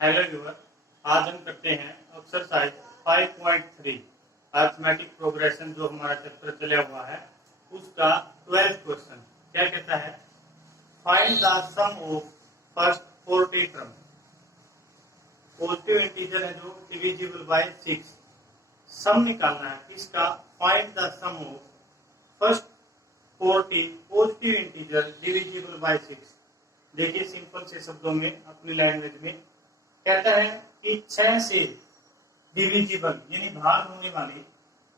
Hello viewer, आज हम करते हैं एक्सरसाइज 5.3 अरिथमेटिक प्रोग्रेशन। जो हमारा चैप्टर चला हुआ है उसका 12th क्वेश्चन क्या कहता है, find the sum of first 40 term. Positive integer है जो डिविजिबल बाय 6, सम निकालना है इसका। Find the sum of first 40 positive integer divisible by 6। देखिए सिंपल से शब्दों में अपनी लैंग्वेज में कहता है कि 6 से डिविजिबल यानी भाग होने वाली,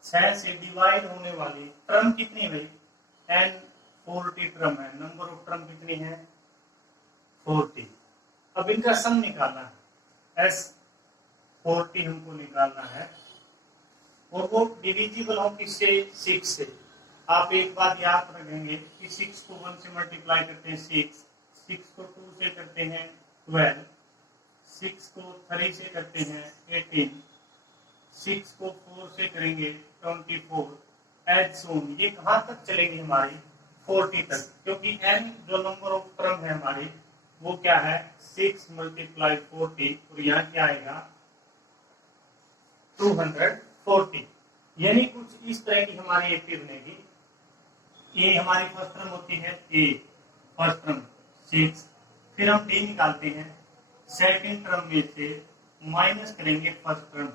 6 से डिवाइड होने वाली टर्म कितनी है भाई? n40 टर्म है। नंबर ऑफ टर्म कितनी है? 40। अब इनका सम निकालना है, S40 हमको निकालना है और वो डिविजिबल हो किससे? 6 से। आप एक बात याद रखेंगे कि 6 को 1 से मल्टीप्लाई करते हैं 6 को 2 से करते हैं 12, 6 को 3 से करते हैं 18, 6 को 4 से करेंगे 24, एज सोन। ये कहाँ तक चलेंगे? हमारी 40 तक, क्योंकि n जो नंबर ऑफ टर्म है हमारी वो क्या है? 6 × 40 और यहाँ क्या आएगा? 240। यानी कुछ इस तरह की हमारी एक्टिव बनेगी। ये हमारी फर्स्ट टर्म होती है ए, फर्स्ट टर्म 6, फिर हम डी निकालते हैं। सेकंड टर्म में से माइनस करेंगे फर्स्ट टर्म,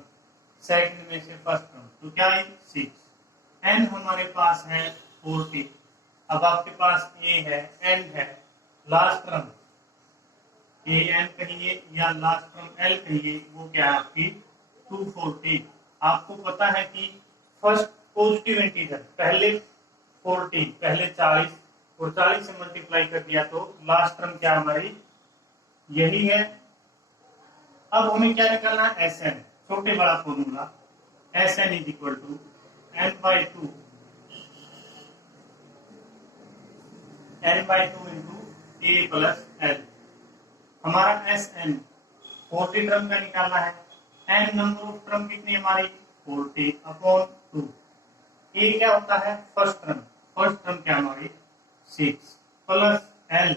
सेकंड में से फर्स्ट टर्म, तो क्या है? 6। n हमारे पास है 40। अब आपके पास a है, n है, लास्ट टर्म a n कहिए या लास्ट टर्म l कहिए, वो क्या है आपकी? 240। आपको पता है कि फर्स्ट पॉजिटिव इंटीजर पहले 40, पहले 40 और 40 से मल्टीप्लाई कर दिया तो लास्ट टर्म क्या हमारी? यही है। अब हमें क्या निकालना है? Sn, छोटे बड़ा formula. Sn is equal to n/2 into a plus l। हमारा Sn 40 टर्म का निकालना है। n नंबर ऑफ टर्म कितनी हमारी? 40/2। a क्या होता है? First term. फर्स्ट टर्म क्या हमारी? 6 प्लस l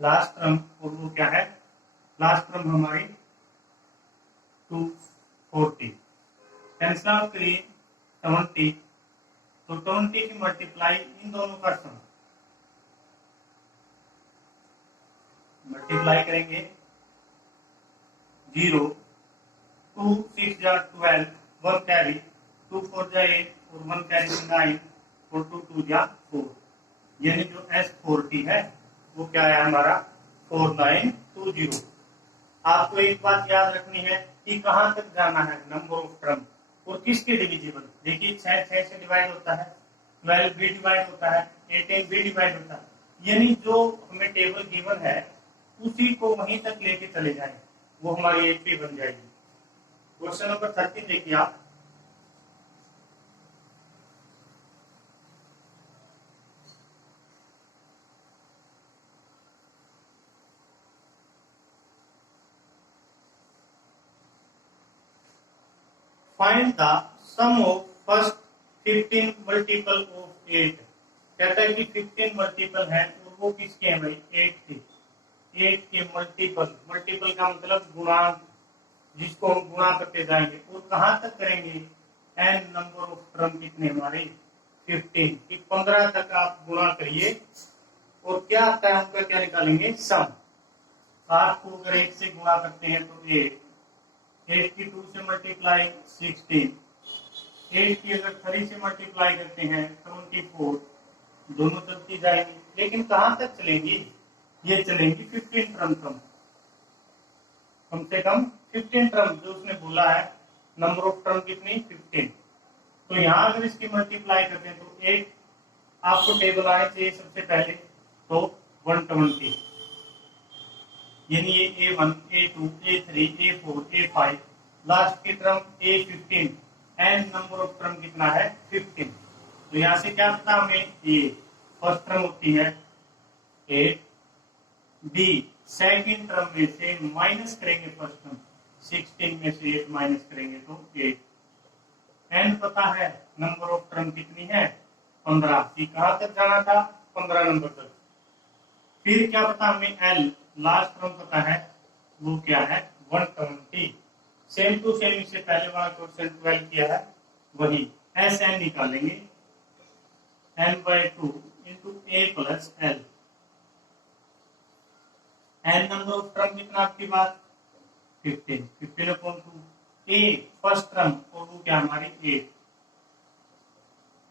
लास्ट टर्म, और वो क्या है? लास्ट टर्म हमारी 240। कैंसिल आउट करिए 20, तो 20 की मल्टीप्लाई इन दोनों का सम, मल्टीप्लाई करेंगे 0, 2 6 जा 12, 1 कैरी, 2 4 जा 8 और 1 कैरी 9 और 2 2 जा 4। यानी जो S40 है वो क्या है हमारा? 4920। आपको एक बात याद रखनी है कि कहां तक जाना है नंबर ऑफ टर्म और किसके डिविजिबल। देखिए 6 से डिवाइड होता है, 12 भी डिवाइड होता है, 18 भी डिवाइड होता है। यानी जो हमें टेबल गिवन है उसी को वहीं तक लेके चले जाए, वो हमारी एंट्री बन जाएगी। क्वेश्चन नंबर 13 देखिए आप। Find the sum of first 15 multiple of 8। कहता है कि 15 मल्टीपल है और वो किसके हैं भाई? 8 के। 8 के मल्टीपल, मल्टीपल का मतलब गुणांक, जिसको हम गुणा करते जाएंगे। और कहां तक करेंगे? n नंबर ऑफ टर्म कितने हमारे? 15 की 15 तक आप गुणा करिए और क्या आता है आपका? क्या निकालेंगे? सम। 8 को अगर 1 से गुणा करते हैं तो 8 की 2 से मल्टीप्लाई 16, 8 की अगर 3 से मल्टीप्लाई करते हैं 24, दोनों चलती जाएंगी। लेकिन कहां तक चलेंगी? ये चलेंगी 15 टर्म तक, कम से कम 15 टर्म। जो उसने बोला है नंबर ऑफ टर्म कितनी? 15। तो यहां अगर इसकी मल्टीप्लाई करते हैं तो 8 आपको टेबल आने चाहिए सबसे पहले, तो 120। यानी ये A1, A2, A3, A4, A5, last की term A15। n number of term कितना है? 15। तो यहां से क्या पता हमें? A फर्स्ट टर्म होती है 8, B सेकंड टर्म में से माइनस करेंगे फर्स्ट टर्म, 16 में से 8 माइनस करेंगे तो 8। n पता है, नंबर ऑफ टर्म कितनी है? 15। की कहां तक जाना था? 15 नंबर तक। फिर क्या पता हमें? L लास्ट टर्म पता है, वो क्या है? 120। सेम टू सेम इससे पहले वाला क्वेश्चन 12 किया है वही। एस एन निकालेंगे, n/2 into A plus L. N number of term कितना आपकी बात 15, 15/2। ए फर्स्ट टर्म और वो क्या हमारी 8।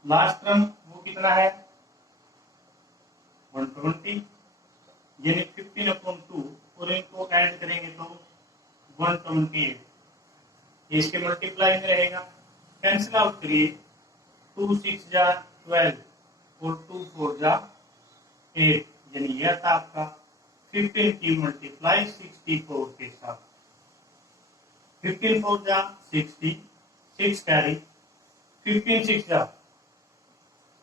लास्ट टर्म वो कितना है 120, यानी 15/2 और इनको ऐड करेंगे तो 128। इसके मल्टीप्लाई में रहेगा, कैंसिल आउट करिए, 2 6 जा 12 और 2 4 जा 8, यानी यह था आपका 15 की मल्टीप्लाई 64 के साथ। 15 4 जा 60, 6 कैरी, 15 6 जा,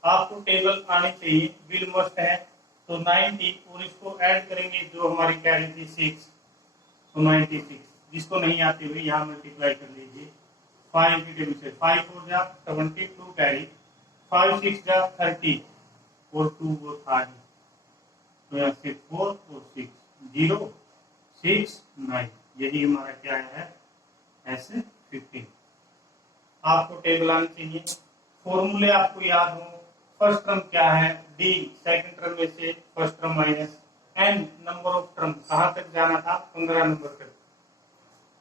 आपको टेबल आनी चाहिए, बिल मस्ट है तो 90 और इसको ऐड करेंगे जो हमारी कैरी थी 6 तो 96। जिसको नहीं आती हुई यहाँ मल्टीप्लाई कर लीजिए, 5 की टेबल से 5 4 जा 22 कैरी, 5 6 जा 30 और 2 वो था ही, तो यहाँ से 4 और 6 0 6 9, यही हमारा क्या है ऐसे 15। आपको टेबल आनी चाहिए, फॉर्मूले आपको याद हो। फर्स्ट टर्म क्या है डी, सेकंड टर्म में से first term minus n number of term, कहां तक जाना था 15 नंबर तक।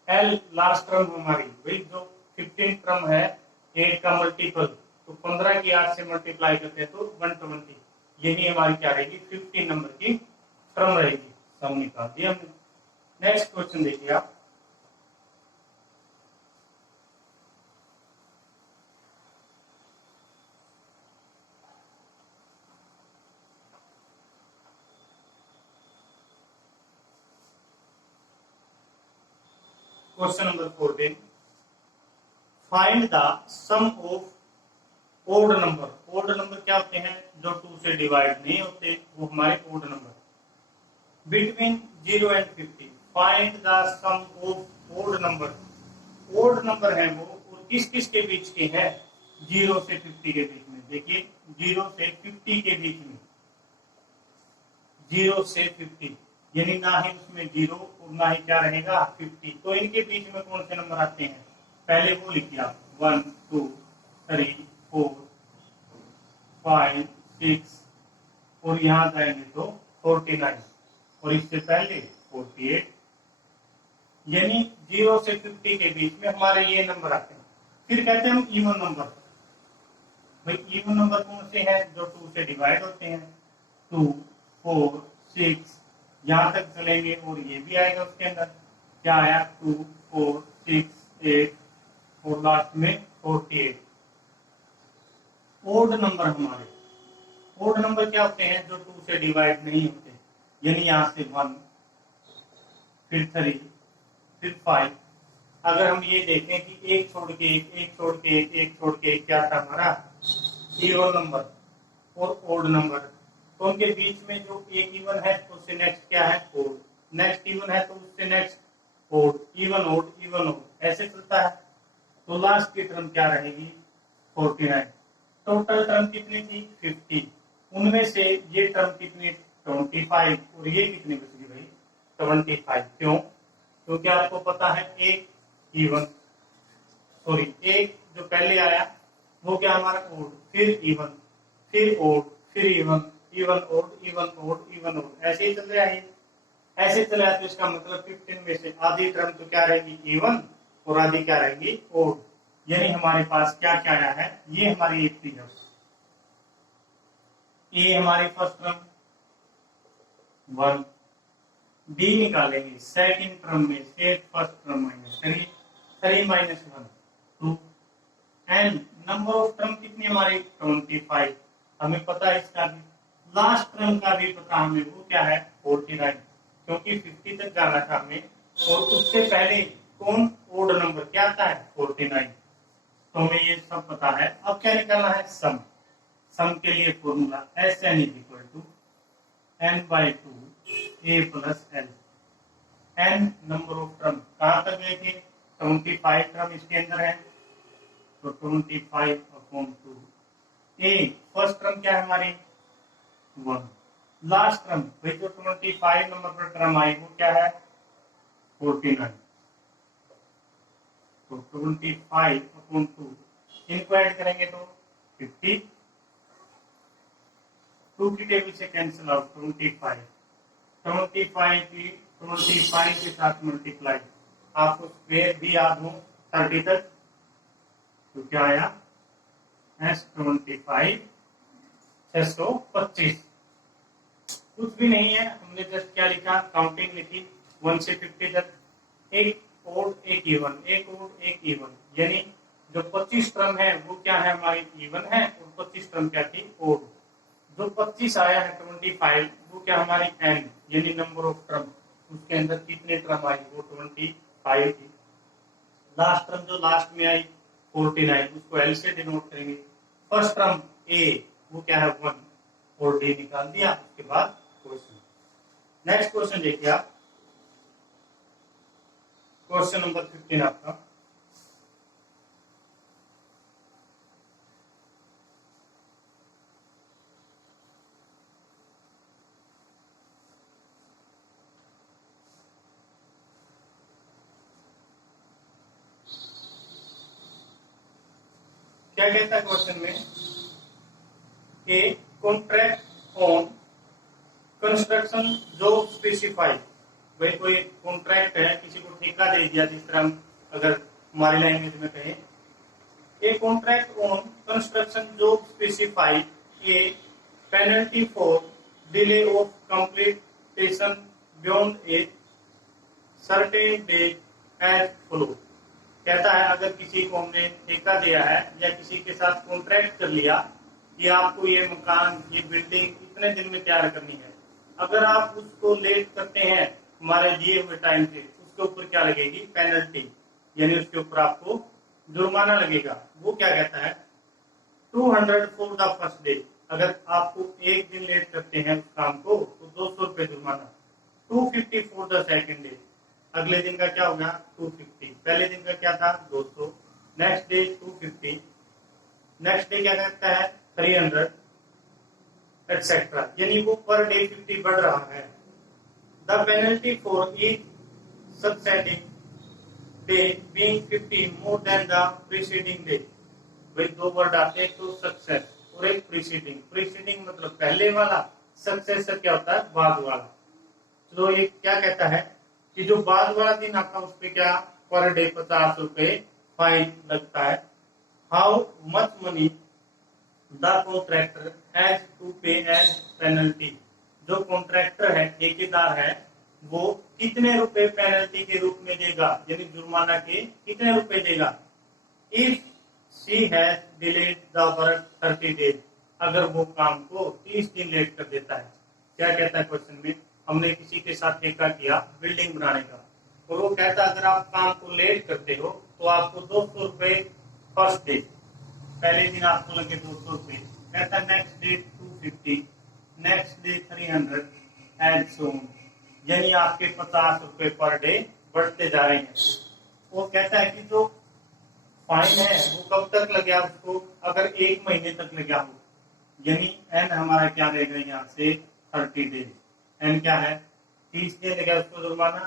एल लास्ट टर्म हमारी वही जो 15 टर्म है 8 का मल्टीपल, तो 15 की 8 से मल्टीप्लाई करते हैं तो 120, यही हमारी क्या रहेगी 15 नंबर की टर्म रहेगी। सम निकाल दिया हमने। नेक्स्ट क्वेश्चन देखिए आप, question number 14, find the sum of odd number. Odd number क्या होते हैं जो 2 से डिवाइड नहीं होते, वो हमारे odd number. Between 0 and 50 find the sum of odd number. Odd number है वो और किस किस के बीच के हैं 0 से 50 के बीच में। देखिए 0 से 50 के बीच में, 0 से 50 यानी ना ही उसमें 0 और ना ही क्या रहेगा 50, तो इनके बीच में कौन से नंबर आते हैं पहले वो लिखिए आप, 1 2 3 4 5 6 और यहाँ जाएंगे तो 49 और इससे पहले 48, यानी 0 से 50 के बीच में हमारे ये नंबर आते हैं। फिर कहते हैं हम इवन नंबर। भाई इवन नंबर कौन से हैं जो 2 से डिवाइड होते हैं, 2 4 6 यहां तक चलेंगे और ये भी आएगा उसके अंदर, क्या आया 2 4 6 8 और लास्ट में 48। ओड नंबर हमारे, ओड नंबर क्या होते हैं जो 2 से डिवाइड नहीं होते, यानी यहां से 1 फिर 3 फिर 5। अगर हम ये देखें कि एक छोड़ के एक छोड़ के एक छोड़ के क्या था हमारा इवन नंबर और ओड नंबर, तो उनके बीच में जो एक इवन है तो उससे नेक्स्ट क्या है ओड, नेक्स्ट इवन है तो उससे नेक्स्ट ओड, इवन ओड ऐसे चलता है। तो लास्ट की टर्म क्या रहेगी 49। टोटल टर्म कितनी थी 50, उनमें से ये टर्म कितनी 25 और ये कितनी बच गई भाई 25। क्यों? क्योंकि आपको पता है एक इवन सॉरी एक जो पहले आया वो क्या हमारा ओड, फिर इवन फिर ओड फिर even even odd even odd even odd, ऐसे ही चल रहा है। ऐसे चला तो इसका मतलब 15 में से आधी टर्म तो क्या रहेगी इवन और आधी क्या रहेगी ओड, यानी हमारे पास क्या क्या आया है ये हमारी एक फिगर, ये हमारी फर्स्ट टर्म 1, डी निकालेंगे सेकंड टर्म में से फर्स्ट टर्म माइनस करिए 3 minus 1 2, and number of term कितनी हमारी 25, हमें पता है इसका भी, लास्ट टर्म का भी पता हमें वो क्या है 49, क्योंकि 50 तक जाना था हमें और उससे पहले कौन ओड नंबर क्या आता है 49, तो हमें ये सब पता है। अब क्या निकालना है सम। सम के लिए formula Sn = n/2 a plus l। n number of term कहां तक गए थे 25 टर्म इसके अंदर है तो 25/2। ए फर्स्ट टर्म क्या है हमारी 1, लास्ट टर्म भाई जो 25 नंबर पर टर्म आई वो क्या है 49, तो 25/2 इनको ऐड करेंगे तो 50, 2 की टेबल से कैंसिल आउट 25 के साथ मल्टीप्लाई, आपको स्क्वायर भी याद हो 30 तक, तो क्या आया S25 625। कुछ भी नहीं है, हमने जस्ट क्या लिखा, काउंटिंग लिखी 1 से 50 तक, एक ओड एक इवन, एक ओड एक इवन, यानी जो 25 टर्म है वो क्या है हमारी इवन है, और 25 टर्म क्या थी ओड। जो 25 आया है 25 वो क्या हमारी एन यानी नंबर ऑफ टर्म, उसके अंदर कितने टर्म आई वो 25 थी। लास्ट टर्म जो लास्ट में आई 49, उसको एल से डिनोट करेंगे। फर्स्ट टर्म ए वो क्या है 1, और डी निकाल दिया। उसके बाद क्वेश्चन, नेक्स्ट क्वेश्चन देखिए आप, क्वेश्चन नंबर 15 आपका, क्या कहता है क्वेश्चन में कि contract on construction job specified. भाई कोई कॉन्ट्रैक्ट है, किसी को ठेका दे दिया, जिस तरह हम अगर हमारी लैंग्वेज में कहें, a contract on construction job specified a penalty for delay of completion beyond a certain date as follow. कहता है अगर किसी को हमने ठेका दिया है या किसी के साथ कॉन्ट्रैक्ट कर लिया कि आपको ये मकान ये बिल्डिंग इतने दिन में तैयार करनी है, अगर आप उसको लेट करते हैं हमारे दिए हुए टाइम से, उसके ऊपर क्या लगेगी पेनल्टी, यानी उसके ऊपर आपको जुर्माना लगेगा। वो क्या कहता है 200 फॉर द फर्स्ट डे, अगर आपको एक दिन लेट करते हैं उस काम को तो 200 रुपए जुर्माना। 250 फॉर द सेकेंड डे, अगले दिन का क्या होगा 250, पहले दिन का क्या था 200, नेक्स्ट डे 250, नेक्स्ट डे क्या कहता है 300 एक्सेट्रा, यानी वो पर डे 50 बढ़ रहा है। The penalty for each succeeding day being 50 more than the preceding day. भाई दो वर्ड आते हैं, तो सक्सेस और एक प्रीसीडिंग। प्रीसीडिंग मतलब पहले वाला, सक्सेसर क्या होता है बाद वाला। तो ये क्या कहता है कि जो बाद वाला दिन आता है उस पे क्या पर डे 50 रुपए फाइन लगता है। How much money the contractor has to pay as penalty, जो कॉन्ट्रैक्टर है ठेकेदार है वो कितने रुपए पेनल्टी के रूप में देगा, यानी जुर्माना के कितने रुपए देगा। If she has delayed the work 30 days, अगर वो काम को 30 दिन लेट कर देता है। क्या कहता है क्वेश्चन में, हमने किसी के साथ ठेका किया बिल्डिंग बनाने का, और वो कहता है अगर आप काम को लेट करते हो तो आपको 200 रुपए फर्स्ट डे, पहले दिन आपको लगे 200 रुपए, कहता है next day 250, next day 300 and so on, यानी आपके 50 रुपए पर डे बढ़ते जा रहे हैं। वो कहता है कि जो फाइन है वो कब तक लग गया उसको, अगर 1 महीने तक लग गया हो, यानी एन हमारा क्या रहेगा यहाँ से 30 डेज, एन क्या है 30 दिन लगा उसको जुर्माना,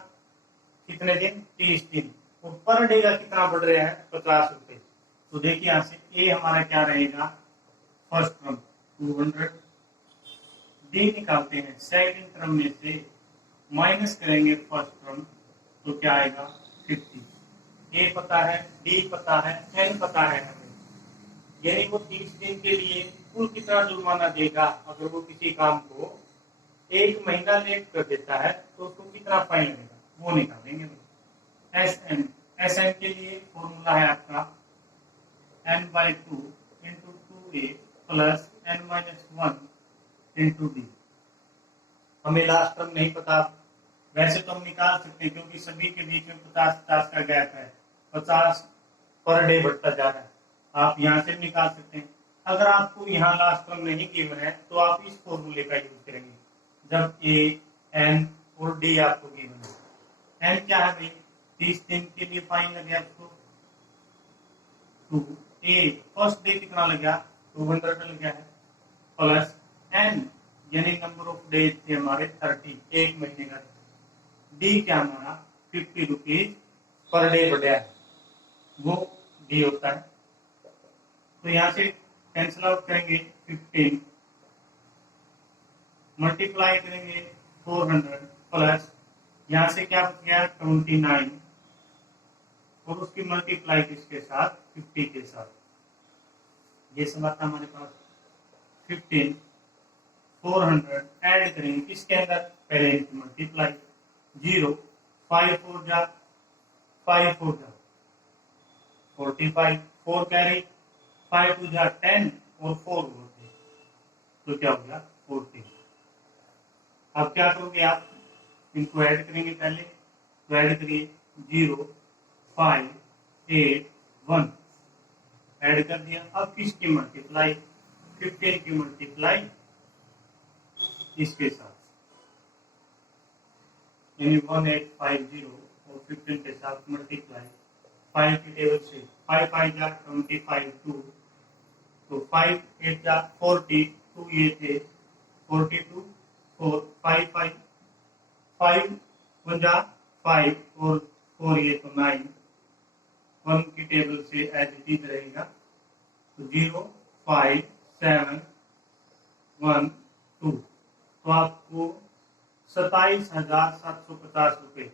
कितने दिन 30 दिन, और पर डे का कितना बढ़ रहा है 50 रुपए। तो देखिए यहाँ से ए हमारा क्या रहेगा फर्स्ट टर्म 200, डी निकालते हैं सेकंड टर्म में से माइनस करेंगे फर्स्ट टर्म, तो क्या आएगा 50। ए पता है, डी पता है, एन पता है हमें, यानी वो 30 दिन के लिए कुल कितना जुर्माना देगा। अगर वो किसी काम को 1 महीना लेट कर देता है तो उसको कितना फाइन लगेगा वो निकालेंगे। एस एन के लिए फॉर्मूला है आपका n/2 into 2a plus n-1 into D. हमें लास्ट टर्म नहीं पता, वैसे तो हम निकाल सकते हैं क्योंकि सभी के बीच में 50-50 का गैप है, 50 पर डे बढ़ता जा रहा है, आप यहाँ से निकाल सकते हैं। अगर आपको यहाँ लास्ट टर्म नहीं गिवन है तो आप इस फॉर्मूले का यूज करेंगे जब ए एन और डी आपको गिवन है। एन क्या है भाई 30 दिन के लिए फाइन लग गया उसको 2, ए फर्स्ट डे कितना लग गया 200 लग गया है, प्लस एन यानी नंबर ऑफ डेज थे हमारे 30, 1 महीने का। डी क्या हमारा 50 रुपीज पर डे बढ़ा है, वो डी होता है। तो यहाँ से कैंसिल आउट करेंगे 15 मल्टीप्लाई करेंगे 400 प्लस यहाँ से क्या बच गया 29 और उसकी मल्टीप्लाई किसके साथ 50 के साथ। ये सब आता हमारे पास 15 400 ऐड करेंगे किसके अंदर पहले इनकी मल्टीप्लाई 0 5 4 जा 5 4 जा 45 4 कैरी 5 2 जा 10 और 4 होते तो क्या हो गया 40। अब क्या करोगे आप इनको ऐड करेंगे पहले तो ऐड करिए 0 5 8 1 ऐड कर दिया। अब किसकी मल्टीप्लाई 15 की मल्टीप्लाई इसके साथ यानी 1850 और 15 के साथ मल्टीप्लाई 5 की टेबल से 5 5 जा 25 2 तो 5 8 जा 40 2 ये थे 42 4 5 5 5 1 जा 5 और 4 ये तो 9 1 की टेबल से एज इट इज रहेगा तो 0 5 7 1 2 तो आपको 27,750 रुपए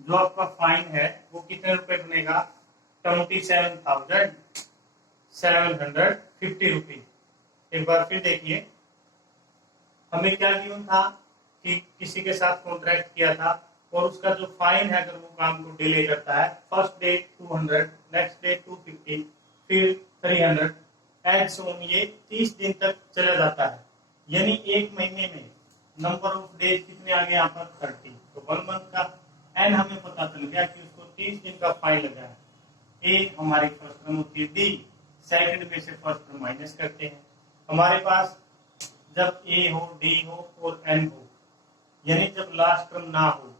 जो आपका फाइन है वो कितने रुपए बनेगा 27,750 रुपीज। एक बार फिर देखिए हमें क्या गिवन था कि किसी के साथ कॉन्ट्रैक्ट किया था और उसका जो फाइन है अगर वो काम को डिले करता है फर्स्ट डे 200 नेक्स्ट डे 250 फिर 300 एंड सो ऑन ये 30 दिन तक चला जाता है यानी एक महीने में नंबर ऑफ डेज कितने आ गए यहाँ पर 30 तो 1 मंथ का एन हमें पता चल गया कि उसको 30 दिन का फाइन लगा है। ए हमारी फर्स्ट टर्म होती है डी सेकंड में से फर्स्ट टर्म माइनस करते हैं। हमारे पास जब ए हो डी हो और एन हो यानी जब लास्ट टर्म ना हो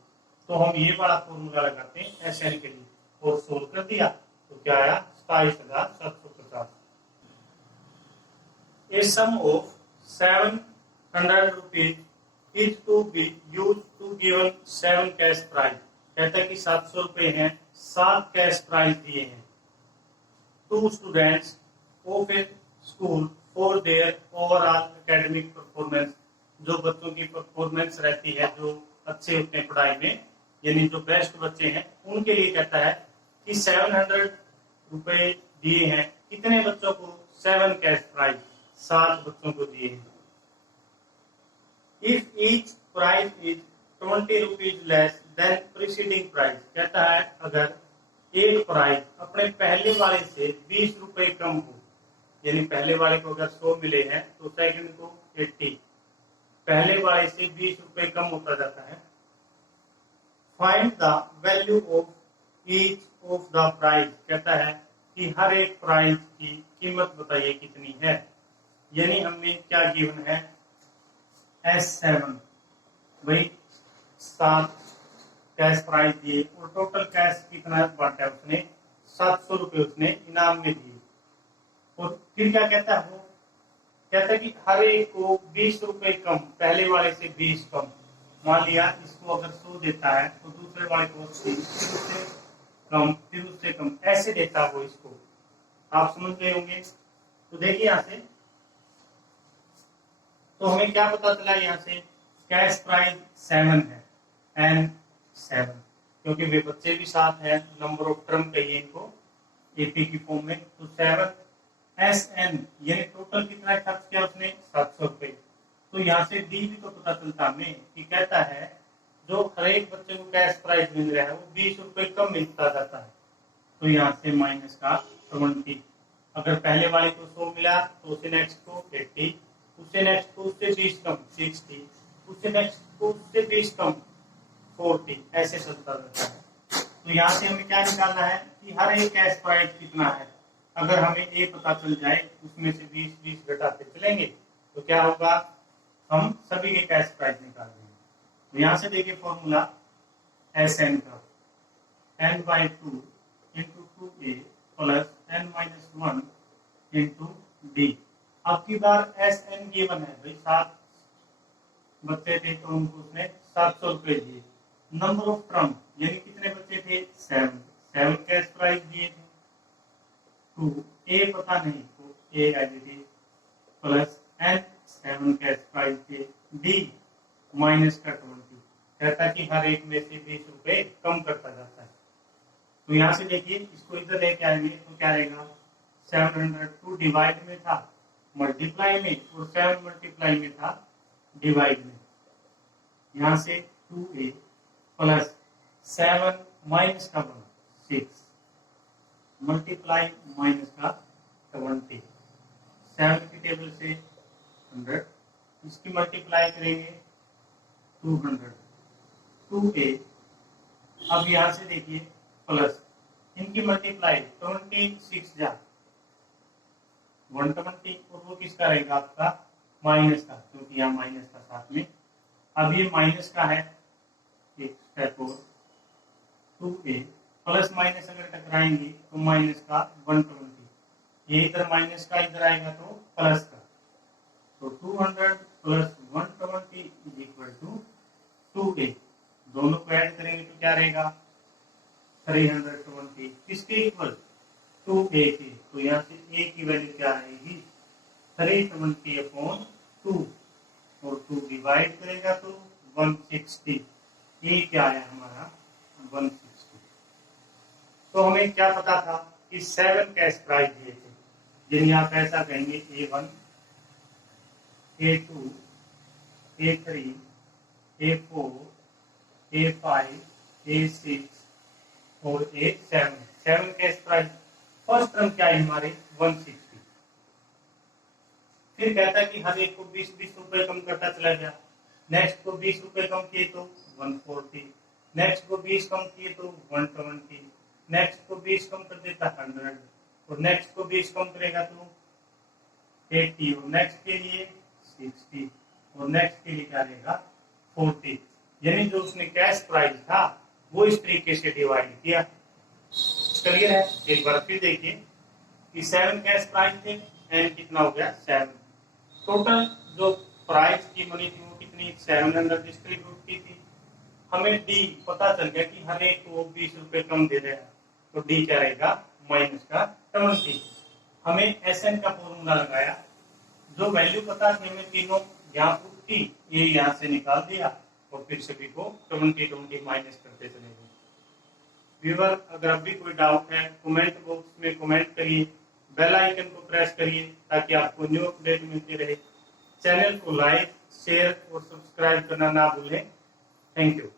तो हम ये वाला फॉर्मूला लगाते हैं एस एन के लिए और सोल्व कर दिया तो क्या आया 27,750। A sum of 700 rupees is to be used to given 7 cash prize। कहता है कि 700 रुपए हैं 7 कैश प्राइज दिए हैं to students of a school for their overall academic performance. जो बच्चों की परफॉर्मेंस रहती है जो अच्छे होते हैं पढ़ाई में यानी जो बेस्ट बच्चे हैं उनके लिए कहता है कि 700 रुपए दिए हैं कितने बच्चों को 7 कैश प्राइज 7 बच्चों को दिए हैं। If each prize is 20 rupees less than preceding prize. कहता है अगर एक प्राइज अपने पहले वाले से 20 रुपए कम हो यानी पहले वाले को अगर 100 मिले हैं तो सेकंड को 80 पहले वाले से 20 रुपए कम होता जाता है। Find the value of each of the prize. कहता है कि हर एक प्राइज की कीमत बताइए कितनी है यानी हमें क्या गिवन है S7 वही 7 कैश प्राइज दिए और टोटल कैश कितना बांटा है उसने 700 रुपए उसने इनाम में दिए। और फिर क्या कहता है वो कहता है कि हर एक को 20 रुपए कम पहले वाले से 20 कम मान लिया इसको अगर 100 देता है तो दूसरे वाले को 80 उससे कम फिर उससे कम ऐसे देता है वो इसको। आप समझ गए होंगे। तो देखिए यहाँ से तो हमें क्या पता चला यहाँ से कैश प्राइस 7 है एन 7 क्योंकि वे बच्चे भी साथ हैं नंबर ऑफ टर्म कहिए इनको एपी की फॉर्म में तो 7 एस एन यानी टोटल कितना खर्च किया उसने 700 रुपए। तो यहाँ से डी भी तो पता चलता हमें कि कहता है जो हर एक बच्चे को कैश प्राइस मिल रहा है वो 20 रुपए कम मिलता जाता है तो यहाँ से माइनस का 20। अगर पहले वाले को 100 मिला तो उसे नेक्स्ट को 80 उससे नेक्स्ट को उससे 20 कम 60 उससे नेक्स्ट को उससे 20 कम 40 ऐसे चलता रहता है। तो यहाँ से हमें क्या निकालना है कि हर एक कैश प्राइस कितना है। अगर हमें ए पता चल जाए उसमें से 20 घटाते चलेंगे तो क्या होगा हम सभी के कैश प्राइस निकाल लेंगे। तो यहाँ से देखिए फॉर्मूला एस एन का n by 2 into 2a plus n minus 1 into d। अब की बार एस एन गिवन है भाई 7 बच्चे थे तो उनको उसने 700 रुपए दिए। नंबर ऑफ टर्म यानी कितने बच्चे थे 7 7 कैश प्राइस दिए थे, टू ए पता नहीं तो A as it is plus N 7 cash price थे, डी माइनस का 20, कहता कि हर एक में से 20 रुपए कम करता जाता है। तो यहाँ से देखिए इसको इधर लेके आएंगे तो क्या रहेगा, 700 डिवाइड में था मल्टीप्लाई में, और 7 मल्टीप्लाई में था डिवाइड में। यहाँ से 2a प्लस 7 माइनस का 1 6 मल्टीप्लाई माइनस का 20, 7 की टेबल से 100, इसकी मल्टीप्लाई करेंगे 200, 2a। अब यहाँ से देखिए प्लस इनकी मल्टीप्लाई 26 जा 120, और वो किसका रहेगा आपका माइनस का, क्योंकि यहाँ माइनस का साथ में। अब ये माइनस का है, एक स्टेप और 2a प्लस माइनस अगर टकराएंगे तो माइनस का 120, ये इधर माइनस का इधर आएगा तो प्लस का, तो 200 plus 120 is equal to 2a। दोनों को ऐड करेंगे तो क्या रहेगा 320, किसके इक्वल 2a के। तो यहाँ से a की वैल्यू क्या आएगी 320/2, और 2 डिवाइड करेगा तो 160, ये क्या आया हमारा 160। तो हमें क्या पता था कि 7 कैश प्राइस दिए थे, जिन्हें आप ऐसा कहेंगे A1, A2, A3, A4, A5, A6 और A7। 7 cash price, first term क्या है हमारे 160। फिर कहता है कि हर एक को 20-20 रुपए कम करता चला गया, नेक्स्ट को 20 रुपए कम किए तो 140, नेक्स्ट को 20 कम किए तो 120, नेक्स्ट को 20 कम कर देता 100, और नेक्स्ट को 20 कम करेगा तो 80, और नेक्स्ट के लिए 60, और नेक्स्ट के लिए क्या रहेगा 40। यानी जो उसने कैश प्राइस था वो इस तरीके से डिवाइड किया। क्लियर है? एक बार फिर देखिए कि 7 कैश प्राइस थे एंड कितना हो गया 7। टोटल जो प्राइस की मनी थी वो कितनी 700 डिस्ट्रीब्यूट की थी। हमें डी पता चल गया कि हर एक को 20 रुपए कम दे रहे हैं, तो डी क्या रहेगा माइनस का 20। हमें एस एन का फॉर्मूला लगाया, जो वैल्यू पता थी हमें तीनों यहाँ थी, ये यहाँ से निकाल दिया और फिर सभी को 20 माइनस करते चले गए। व्यूअर, अगर अभी कोई डाउट है कमेंट बॉक्स में कमेंट करिए, बेल आइकन को प्रेस करिए ताकि आपको न्यू अपडेट मिलती रहे। चैनल को लाइक, शेयर और सब्सक्राइब करना ना भूलें। Thank you.